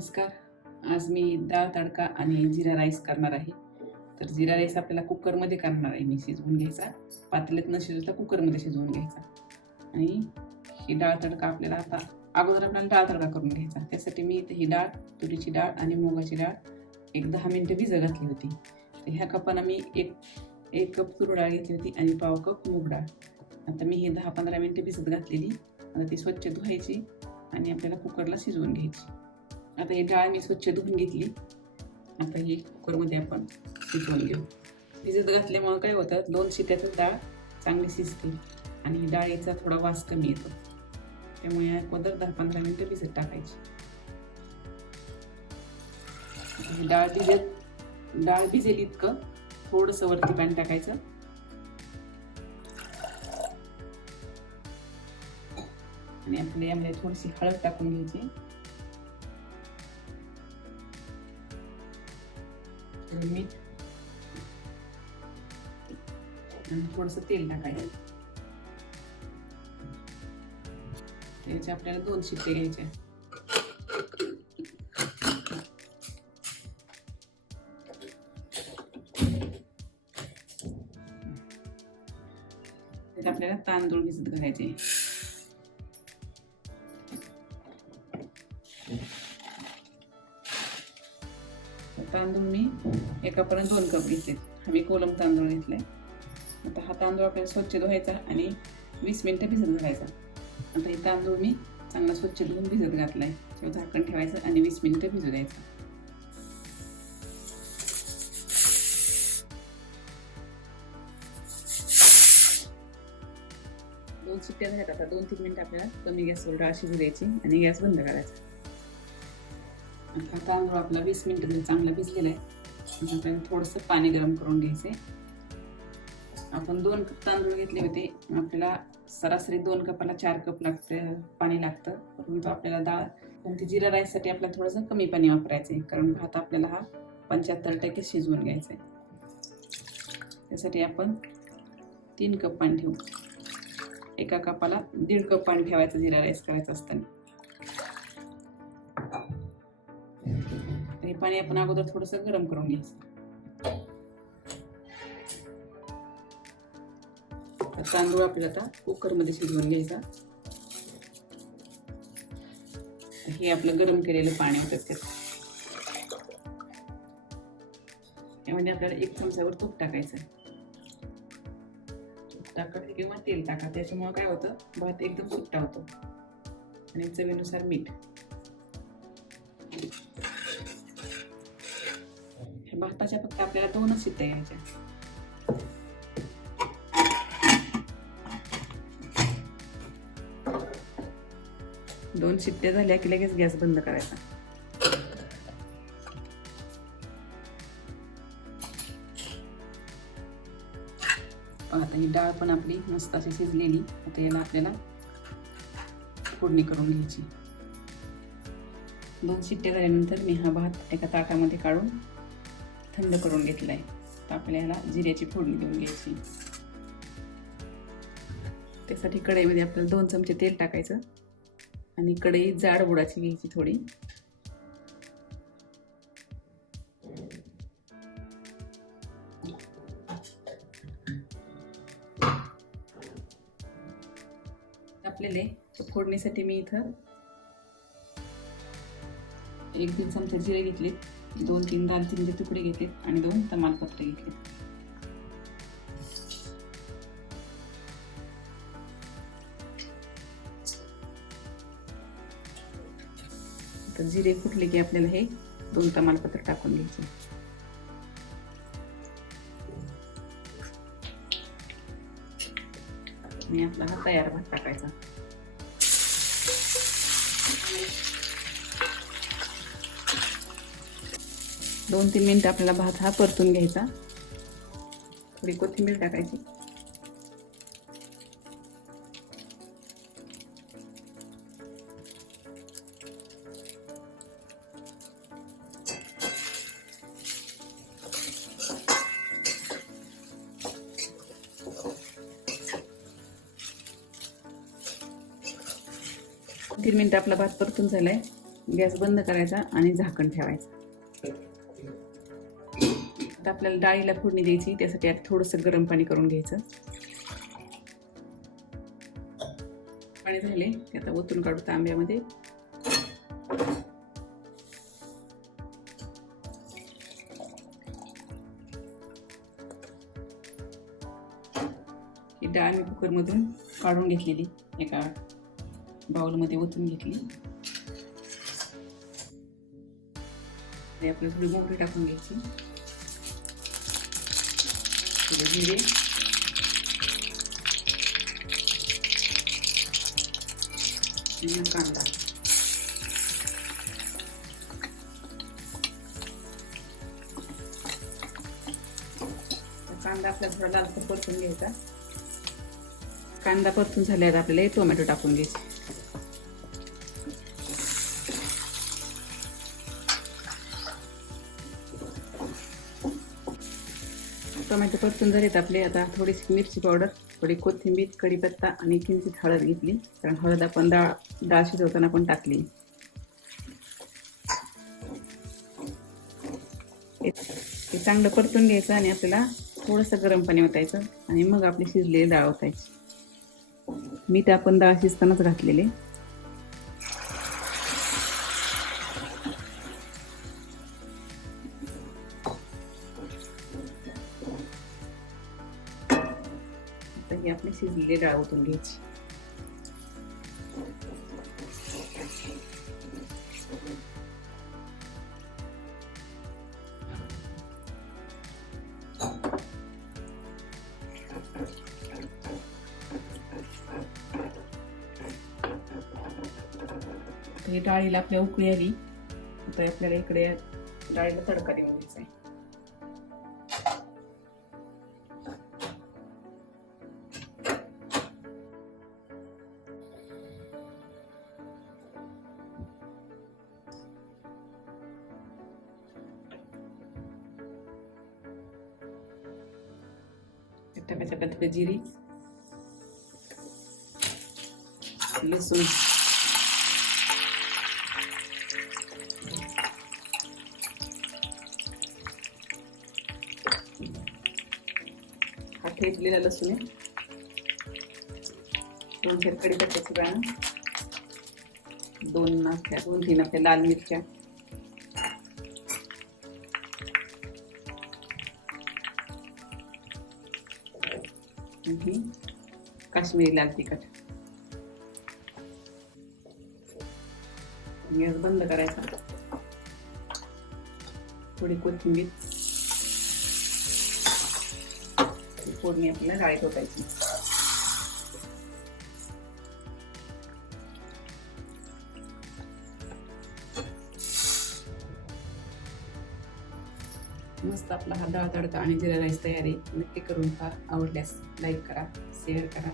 नमस्कार. आज मी डाळ तडका आणि जिरा राईस करणार आहे. तर जिरा राईस आपल्याला कुकरमध्ये करणार आहे मी शिजवून घ्यायचा. पातेल्यात न शिजवता कुकरमध्ये शिजवून घ्यायचा. आणि ही डाळ तडका आपल्याला आता अगोदर आपल्याला डाळ तडका करून घ्यायचा. त्यासाठी मी इथे ही डाळ तुरीची डाळ आणि मुगाची डाळ एक दहा मिनटं भिज घातली होती. तर ह्या कपानं मी एक एक कप तूर डाळ घेतली होती आणि पाव कप मूग डाळ. आता मी ही दहा पंधरा मिनटं भिजत घातलेली. आता ती स्वच्छ धुवायची आणि आपल्याला कुकरला शिजवून घ्यायची. आता ही डाळ मी स्वच्छ धुवून घेतली. आता ही कुकरमध्ये आपण शिजवून घेऊ. भिजत घातल्यामुळं काय होतं दोन शिट्यातच डाळ चांगली शिजते आणि डाळीचा थोडा वास कमी येतो. त्यामुळे अगोदर दहा पंधरा मिनटं भिजत टाकायची. डाळ भिजत डाळ भिजेल इतकं थोडंसं वरती पाणी टाकायचं. आणि आपल्या यामध्ये थोडीशी हळद टाकून घ्यायची. थोडं मीठ आणि थोडस तेल टाकायचं. त्याच्या आपल्याला दोन शिट्टे घ्यायचे आपल्याला तांदूळ भिजत घालायचे. एकापर्यंत दोन कप घेतले हा मी कोलम तांदूळ घेतलाय. आता हा तांदूळ आपल्याला स्वच्छ धुवायचा आणि वीस मिनटं भिजत घालायचा. आता हे तांदूळ मी चांगला स्वच्छ धुवून भिजत घातलाय. किंवा झाकण ठेवायचं आणि वीस मिनिटं भिजू द्यायचं. दोन सुट्ट्या झाल्यात आता. दोन तीन मिनिटं आपल्याला कमी गॅसवर डाळ शिजू द्यायची आणि गॅस बंद करायचा. हा तांदूळ आपला वीस मिनिटं चांगला भिजलेला आहे. आता थोडंसं पाणी गरम करून घ्यायचे. आपण दोन कप तांदूळ घेतले होते. आपल्याला सरासरी दोन कपाला चार कप लागतं पाणी लागतं. परंतु आपल्याला डाळ पण ती जिरा राईससाठी आपल्याला थोडंसं कमी पाणी वापरायचं आहे कारण भात आपल्याला हा पंच्याहत्तर टक्के शिजवून घ्यायचा आहे त्यासाठी आपण तीन कप पाणी ठेवू. एका कपाला दीड कप पाणी ठेवायचं जिरा राईस करायचं असताना. पाणी आपण अगोदर थोडंसं गरम करून घ्यायचं. तांदूळ आपल्याला आता कुकरमध्ये शिजवून घ्यायचा. हे आपलं गरम केलेलं पाणी होतं त्यामध्ये आपल्याला एक चमचावर तूप टाकायचं. तूप टाका किंवा तेल टाका. त्याच्यामुळे काय होतं? भात एकदम सुट्टा होतो. आणि चवीनुसार मीठ. भाताच्या फक्त आपल्याला दोनच शिट्ट्या घ्यायच्या दोन शिट्ट्या झाल्या की लगेच गॅस बंद करायचा. आता ही डाळ पण आपली मस्त अशी शिजलेली. आता याला आपल्याला फोडणी करून घ्यायची. दोन शिट्ट्या झाल्यानंतर मी हा भात एका ताटामध्ये काढून थंड करून घेतला आहे तर आपल्याला जिऱ्याची फोडणी देऊन घ्यायची. त्यासाठी कढईमध्ये आपल्याला दोन चमचे तेल टाकायचं. आणि कढई जाड बुडाची घ्यायची थोडी. आपल्याला फोडणीसाठी मी इथं एक दीड चमचे जिरे घेतले दोन तीन दालचिनीचे तुकडे घेतले आणि दोन तमालपत्र घेतले. तर जिरे फुटले की आपल्याला हे दोन तमालपत्र टाकून घ्यायचे. आणि आपला हा तयार भात टाकायचा. दोन तीन मिनटं आपल्याला भात हा परतून घ्यायचा. थोडी कोथिंबीर टाकायची. तीन मिनिटं आपला भात परतून झालाय. गॅस बंद करायचा आणि झाकण ठेवायचं. आता आपल्याला डाळीला फोडणी द्यायची त्यासाठी आता थोडंसं गरम पाणी करून घ्यायचं. पाणी झाले ते आता ओतून काढू तांब्यामध्ये. ही डाळ मी कुकरमधून काढून घेतलेली एका बाउलमध्ये ओतून घेतली. आपल्याला थोडी मोहरी टाकून घ्यायची. थोडे जिरे आणि कांदा तर कांदा आपल्याला थोडा लालसर परतून घ्यायचा. कांदा परतून झाल्यावर आपल्याला टोमॅटो टाकून घ्यायचे. टोमॅटो परतून झालेत आपले. आता थोडीशी मिरची पावडर थोडी कोथिंबीर कढीपत्ता आणि किंचित हळद घेतली. कारण हळद आपण डाळ डाळ शिजवताना पण टाकली. हे चांगलं परतून घ्यायचं आणि आपल्याला थोडंसं गरम पाणी ओतायचं आणि मग आपली शिजलेली डाळ ओतायची. मीठ आपण डाळ शिजतानाच घातलेले. आता ही आपली डाळ डाळीला आपल्या उकळी आली. तर आपल्याला इकडे डाळीला तडका देऊन घ्यायचा आहे. टाकायचं आपल्याला थोडी जिरी। लसूण हा ठेचलेला लसूण आहे दोन दोन दोन तीन लाल मिरच्या आणि काश्मीरी लाल तिखट. गॅस बंद करायचा. थोडी कोथिंबीर. फोडणी आपल्याला गाळी ठोकायची मस्त आपला हा डाळ तडका आणि जिरा राईस तयारी. नक्की करून पहा. आवडल्यास लाईक करा शेअर करा.